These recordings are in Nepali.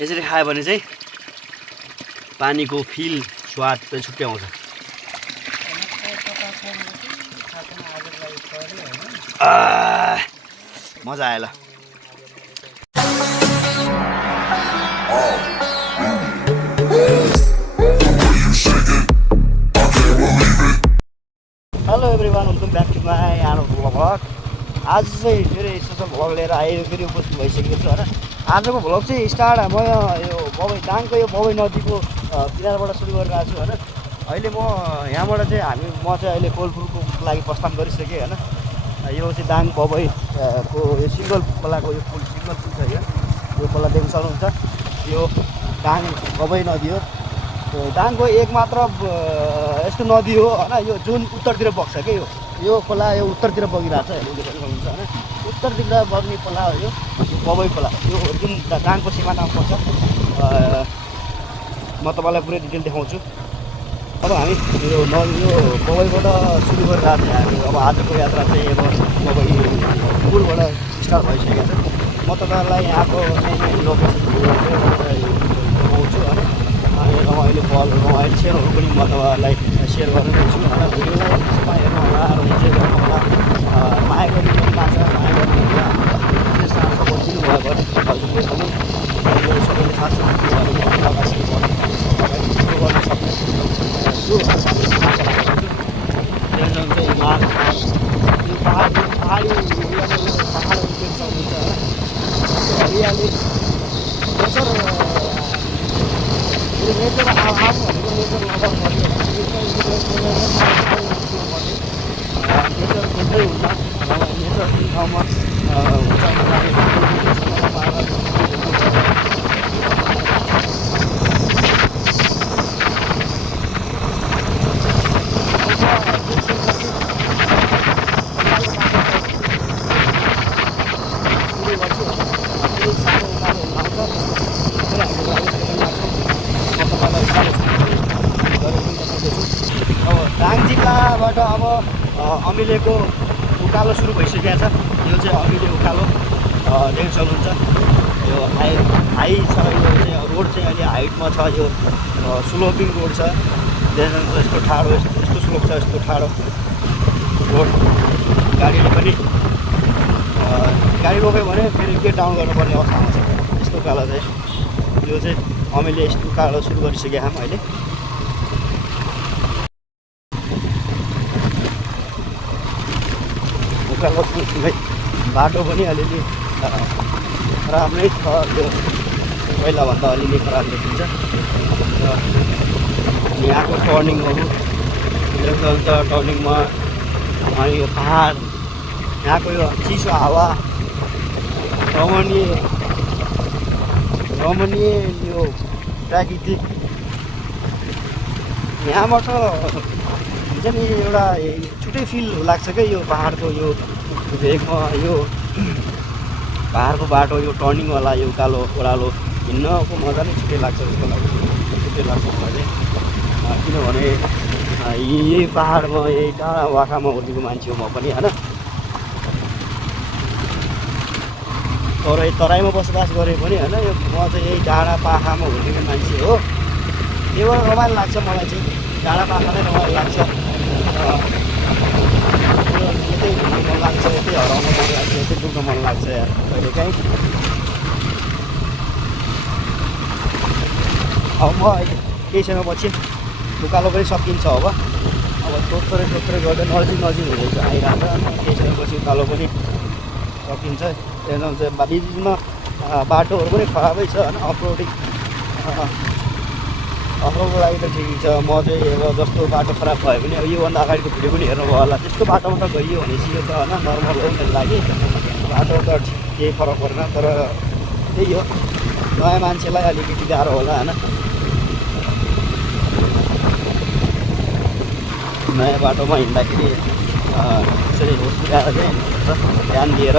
यसरी खायो भने चाहिँ पानीको फिल स्वाद चाहिँ छुट्टै आउँछ। मजा आयो ल। Hello everyone, welcome back to my आनो भ्लग। आज चाहिँ फेरि सोसल भ्लग लिएर आयो, फेरि उपस्थित भइसकेको छु होइन। आजको भ्लग चाहिँ स्टार्ट म यो बबई दाङको यो बबई नदीको किनारबाट सुरु गरिरहेको छु होइन। अहिले म यहाँबाट चाहिँ म चाहिँ अहिले कोलपुरको लागि प्रस्थान गरिसकेँ होइन। यो चाहिँ दाङ बबईको यो सिङ्गल खोलाको यो पुल, सिङ्गल पुल छ यो खोला देख्न सक्नुहुन्छ। यो दाङ बबई नदी हो। दाङको एकमात्र यस्तो नदी हो होइन, यो जुन उत्तरतिर बग्छ क्या। यो खोला यो उत्तरतिर बगिरहेको छ हेर्नु देख्न सक्नुहुन्छ होइन। उत्तरतिर बग्ने खोला हो यो बबई खोला, यो जुन दाङको सिमानामा पर्छ। म तपाईँलाई पुरै डिटेल देखाउँछु। अब हामी यो बबईबाट सुरु गरिरहेको छ हामी। अब आजको यात्रा चाहिँ अब बबई पुलबाट स्टार्ट भइसकेको छ। म तपाईँहरूलाई यहाँको लोकेसन देखाउँछु होइन। रमाइलो पल, रमाइलो क्षणहरू पनि म तपाईँहरूलाई सेयर गरिरहेछु होइन। भिडियोलाई तपाईँ हेर्नु होला र इन्जोय गर्नु होला। माया गरिदिनु भएको छ, माया गरिदिनु होला। साथ सपोर्ट दिनुभयो भने हजुरहरूसँग यो सबैले साथ सपोर्ट दिनुभयो भने अगाडि सुरु गर्न सक्ने छु। आशा राखेको छु। त्यहाँदेखि चाहिँ हिमाल, यो पहाडी एरियामा यो पहाडहरू देख्न सक्नुहुन्छ होइन। हरियाली नेचर आउँ भनेको नेचर लभर पर्ने नेचर खोज्दै हुन्न। नेचर जुन ठाउँमा हुन्छ दाङ जिल्लाबाट अब अमिलेको उकालो सुरु भइसकेको छ। यो चाहिँ अमिले उकालो देख्न सक्नुहुन्छ। यो हाई छ। यो चाहिँ रोड चाहिँ अहिले हाइटमा छ। यो स्लोपिङ रोड छ। देख्न सक्नुहुन्छ। यस्तो ठाडो, यस्तो स्लोप छ, यस्तो ठाडो रोड। गाडीले पनि गाडी रोक्यो भने फेरि गेट डाउन गर्नुपर्ने अवस्था आउँछ। यस्तो उकालो चाहिँ यो चाहिँ अमिले यस्तो उकालो सुरु गरिसकेका छौँ अहिले। उकालो सँगसँगै बाटो पनि अलिअलि राम्रै छ। त्यो पहिलाभन्दा अलिअलि खराब देखिन्छ। यहाँको टर्निङहरू देख्नुहुन्छ। टर्निङमा यो पहाड, यहाँको यो चिसो हावा, रमणीय यो प्राकृतिक यहाँबाट हुन्छ नि एउटा छुट्टै फिल लाग्छ क्या। यो पहाडको यो भेगमा यो पहाडको बाटो, यो टर्निङवाला यो उकालो ओह्रालो हिँड्नको मजा नै छुट्टै लाग्छ। जस्तो लाग्छ, छुट्टै लाग्छ मलाई चाहिँ। किनभने यही पहाडमा, यही टाढा वाखामा हुर्केको मान्छे हो म पनि होइन। तराईमा बसोबास गरे पनि होइन, यो म चाहिँ यही डाँडा पाखामा हुर्केको मान्छे हो। त्यही भएर रमाइलो लाग्छ मलाई चाहिँ। डाँडा पाखा नै रमाइलो लाग्छ। यतै घुम्नु मन लाग्छ, यतै हराउन मन लाग्छ, यतै डुब्न मन लाग्छ यार कहिलेकाहीँ। अब म केही समयपछि उकालो पनि सकिन्छ। अब थोत्रै गर्दै नजिक हुँदैछ, आइरहेको छ। अनि केही समयपछि उकालो पनि सकिन्छ। हेर्नुहुन्छ बिचमा बाटोहरू पनि खराबै छ होइन। अफरोडको लागि त ठिकै छ। म चाहिँ अब जस्तो बाटो खराब भयो भने अब योभन्दा अगाडिको भिडियो पनि हेर्नुभयो होला। त्यस्तो बाटोमा त गइयो भने सियो त होइन, नर्मल हो मेरो लागि। बाटो त केही फरक परेन, तर त्यही हो नयाँ मान्छेलाई अलिकति गाह्रो होला होइन। नयाँ बाटोमा हिँड्दाखेरि यसरी होस पुऱ्याएर चाहिँ हिँड्नुपर्छ, ध्यान दिएर।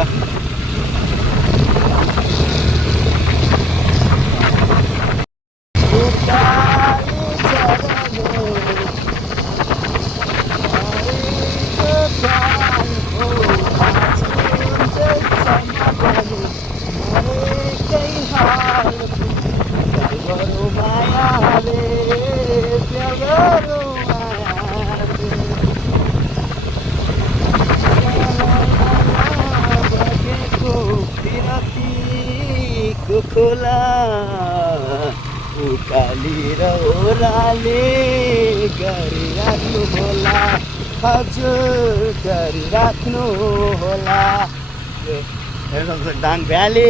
होला उकाली र ओह्राले गरिराख्नु होला हजुर गरिराख्नु होला हेर्नु डाङ भ्याली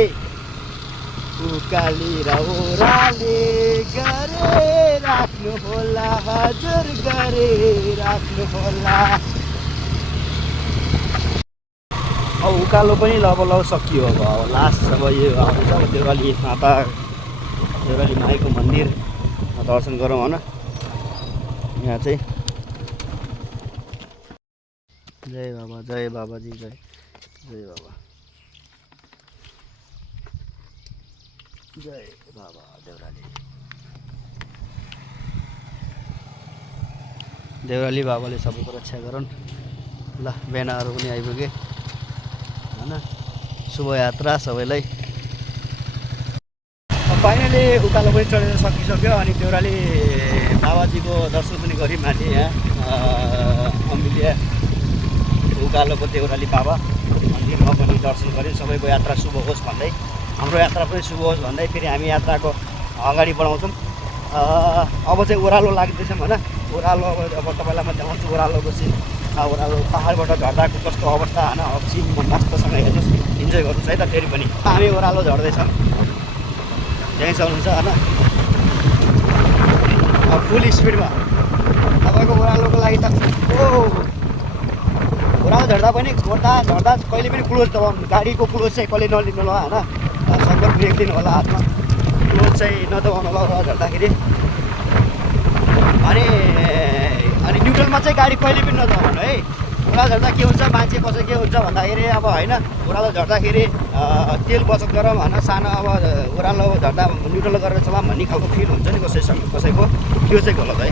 उकाली र ओह्राले गरिराख्नु होला हजुर गरिराख्नु होला। अब उकालो पनि लगभग सकियो। अब लास्ट अब यो आउँदैछ देउराली माता देउराली माईको मन्दिर दर्शन गरौँ होइन। यहाँ चाहिँ जय बाबाजी जय बाबा जय बाबा देउराली बाबाले सबैको रक्षा गरून्। ल बेनाहरू पनि आइपुगे होइन। शुभ यात्रा सबैलाई। फाइनली उकालो पनि चढेर सकिसक्यो। अनि देउराली बाबाजीको दर्शन पनि गऱ्यौँ माथि यहाँ अम्बिलिया उकालोको देउराली बाबा मन्दिरमा पनि दर्शन गऱ्यौँ। सबैको यात्रा शुभ होस् भन्दै हाम्रो यात्रा पनि शुभ होस् भन्दै फेरि हामी यात्राको अगाडि बढाउँछौँ। अब चाहिँ ओह्रालो लाग्दैछौँ होइन। ओह्रालो अब तपाईँलाई म देखाउँछु ओह्रालोको सिन। ओह्रालो पाहाडबाट झर्दाको कस्तो अवस्था होइन। अब सिन मस्तसँग हेर्नुहोस् इन्जोय गर्नुहोस् है त। फेरि पनि हामी ओह्रालो झर्दैछौँ त्यहीँ चल्नुहुन्छ होइन। अब फुल स्पिडमा तपाईँको ओह्रालोको लागि त ओह्रालो झर्दा पनि झर्दा कहिले पनि क्लोज दबाउनु। गाडीको क्लोज चाहिँ कहिले नलिनु होला होइन। सबै ब्रेक दिनु होला हातमा। क्लोज चाहिँ नदबाउनु होला ओह्रालो झर्दाखेरि। अनि न्युट्रलमा चाहिँ गाडी कहिले पनि नदबाउनु है। ओह्रालो झर्दा के हुन्छ मान्छे कसै के हुन्छ भन्दाखेरि अब होइन ओह्रालो झर्दाखेरि तेल बचत गरौँ होइन। सानो अब ओह्रालो झर्दा न्युट्रल गरेर चलाऊँ भन्ने खालको फिल हुन्छ नि कसैको। त्यो चाहिँ गलत है।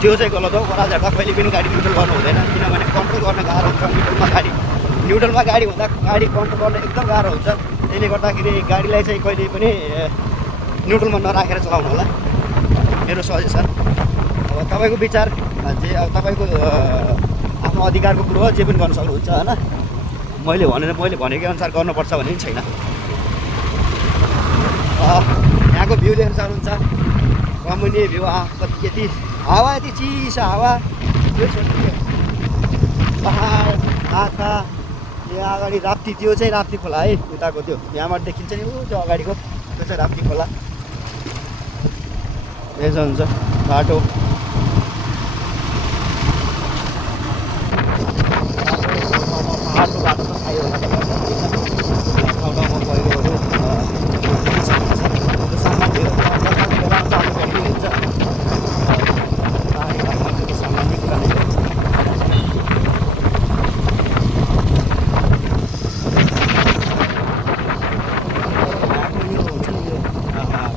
त्यो चाहिँ गलत हो। ओह्रालो झर्दा कहिले पनि गाडी न्युट्रल गर्नु हुँदैन। किनभने कन्ट्रोल गर्न गाह्रो हुन्छ न्युट्रलमा गाडी हुँदा गाडी कन्ट्रोल गर्न एकदम गाह्रो हुन्छ। त्यसले गर्दाखेरि गाडीलाई चाहिँ कहिले पनि न्युट्रलमा नराखेर चलाउनु होला मेरो सजेसन। अब तपाईँको विचार जे अब तपाईँको आफ्नो अधिकारको कुरो हो। जे पनि गर्न सक्नुहुन्छ होइन। मैले भनेकै अनुसार गर्नुपर्छ भन्ने पनि छैन। यहाँको भ्यू देख्न सक्नुहुन्छ रमणीय भ्यू। यति हावा यति चिसो हावा। पहाड आँखा यहाँ अगाडि राप्ती त्यो चाहिँ राप्ती खोला है। उताको त्यो यहाँबाट देखिन्छ नि ऊ त्यो अगाडिको त्यो चाहिँ राप्ती खोला। यसो हुन्छ बाटो पहाडको बाटो त खायो होला ठाउँ ठाउँमा पहिरोहरू सामान धेरै हुन्छ। पहाडी भागमा सामान्य कुरा नै हो।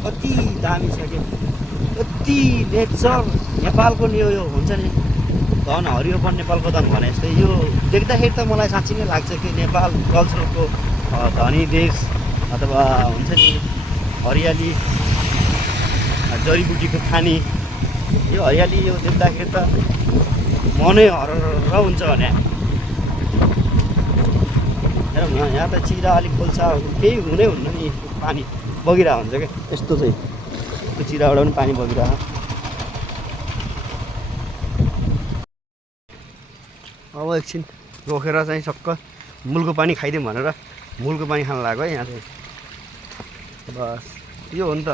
कति दामी छ कि कति नेचर नेपालको नि यो हुन्छ नि धन हरियोपन नेपालको धन भने जस्तै यो देख्दाखेरि त मलाई साँच्चै नै लाग्छ कि नेपाल कल्चरको धनी देश अथवा हुन्छ नि हरियाली जडीबुटीको खानी यो हरियाली यो देख्दाखेरि त मनै हरेर हुन्छ भने हेरौँ न। यहाँ त चिरा अलिक खोल्छ केही हुनै हुन्न नि पानी बगिरहेको हुन्छ क्या। यस्तो चाहिँ त्यो चिराबाट पनि पानी बगिरहेको। अब एकछिन रोकेर चाहिँ सक्क मूलको पानी खाइदिउँ भनेर मूलको पानी खान लाग्यो है। यहाँ चाहिँ बस यो हो नि त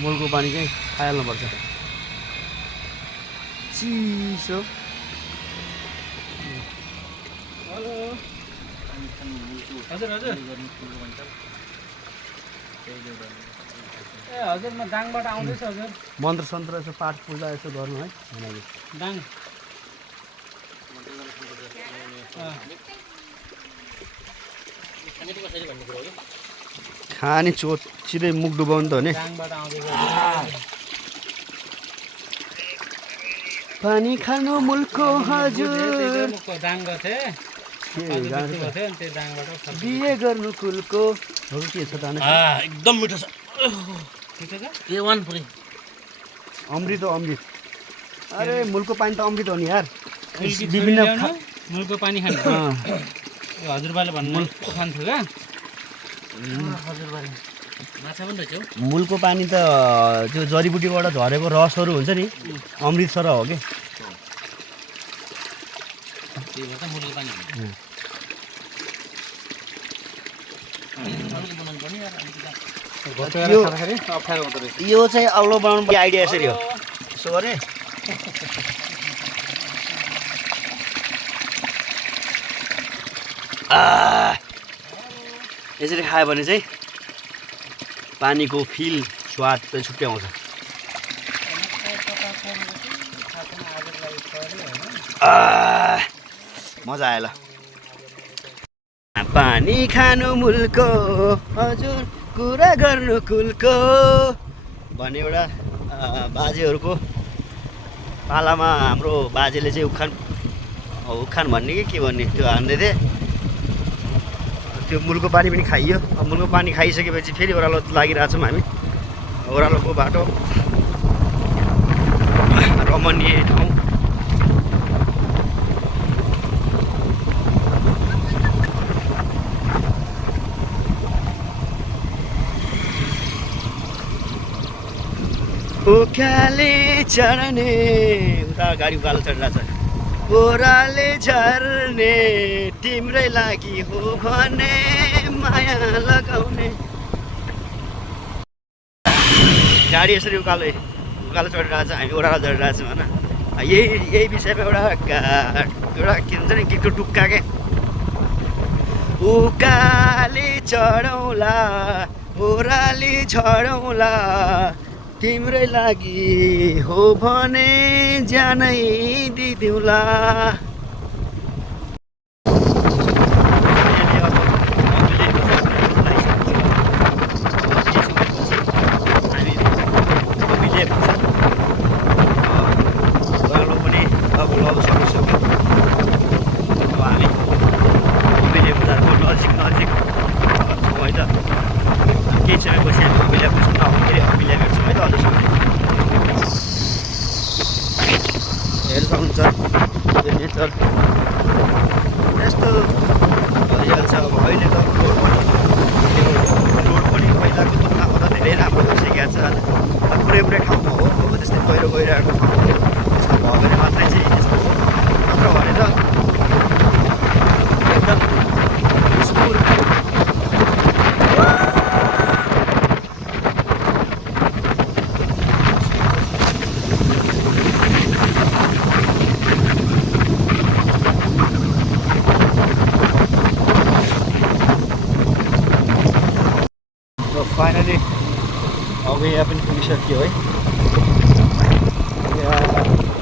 मूलको पानी चाहिँ खाइहाल्नुपर्छ। चिसो हजुर ए हजुर म दाङबाट आउँदैछ हजुर। मन्त्र सन्त्र यसो पाठ पूजा यसो गर्नु है दाङ खाने चोट सिधै मुख डुबाउनु त हो नि। दाङबाट आउँदैछ पानी खानु मुलको हजुर दाङ गथे बिहे गर्नु कुलको के छ त एकदम मिठो छ। A1 पुरै अमृत हो अमृत। अरे मुलको पानी त अमृत हो नि यार। विभिन्न मुलको पानी खानु हजुरबाले भन्नु खान्थ्यो क्या। हजुरबारी माछा पनि रहेछ हौ। मूलको पानी त त्यो जडीबुटीबाट झरेको रसहरू हुन्छ नि अमृत सर हो कि त्यही भएर त मुलको पानी हो। अरूले बनाउनु पर्ने यार घोटेर खाँदाखेरि अप्ठ्यारो हुँदो रहेछ। यो चाहिँ औलो बनाउनु पर्ने आइडिया यसरी हो यसो गरे यसरी खायो भने चाहिँ पानीको फिल स्वाद चाहिँ छुट्टै आउँछ। मजा आयो ल। पानी खानु मुलको हजुर कुरा गर्नु कुलको भन्ने एउटा बाजेहरूको पालामा हाम्रो बाजेले चाहिँ उखान भन्ने कि के भन्ने त्यो हान्दै थिए। त्यो मुलको पानी पनि खाइयो। मुलको पानी खाइसकेपछि फेरि ओह्रालो लागिरहेछौँ हामी। ओह्रालोको बाटो रमणीय ठाउँ। उकाले चढ्ने उता गाडी उकालो चढिरहेछ। ओह्राले झर्ने तिम्रै लागि हो भने माया लगाउने। गाडी यसरी उकालो चढिरहेछ हामी ओह्रालो चढिरहेछौँ होइन। यही विषयमा एउटा के भन्छ नि गीतको टुक्का के उकाले चढौँला ओह्राले झरौँला तिम्रै लागि हो भने ज्यानै दिदिउँला। ओह्रालो पनि अब सकिसक्यो। अब हामी अमिले बजारको नजिक छौँ है त। केही समयपछि हामी अमिले पुग्छौँ फेरि अमिले भेट्छौँ है त। हेर्न सक्नुहुन्छ यो नेचर यस्तो भइहाल्छ। अब अहिले त रोड पनि पहिलाको तुलनामा त धेरै राम्रो भइसकेको छ। पुरै ठाउँमा हो अब त्यस्तै पहिरो गइरहेको ठाउँ त्यस्तो भयो भने मात्रै चाहिँ यस्तो हो। नत्र भने त एकदम स्मुथ फाइनली अब यहाँ पनि पुगिसक्यो है। यहाँ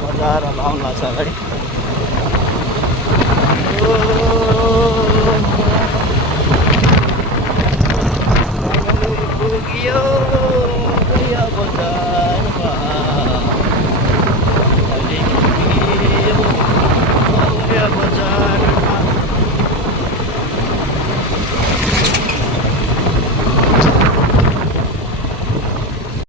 बजार आउनु लाग्छ अगाडि।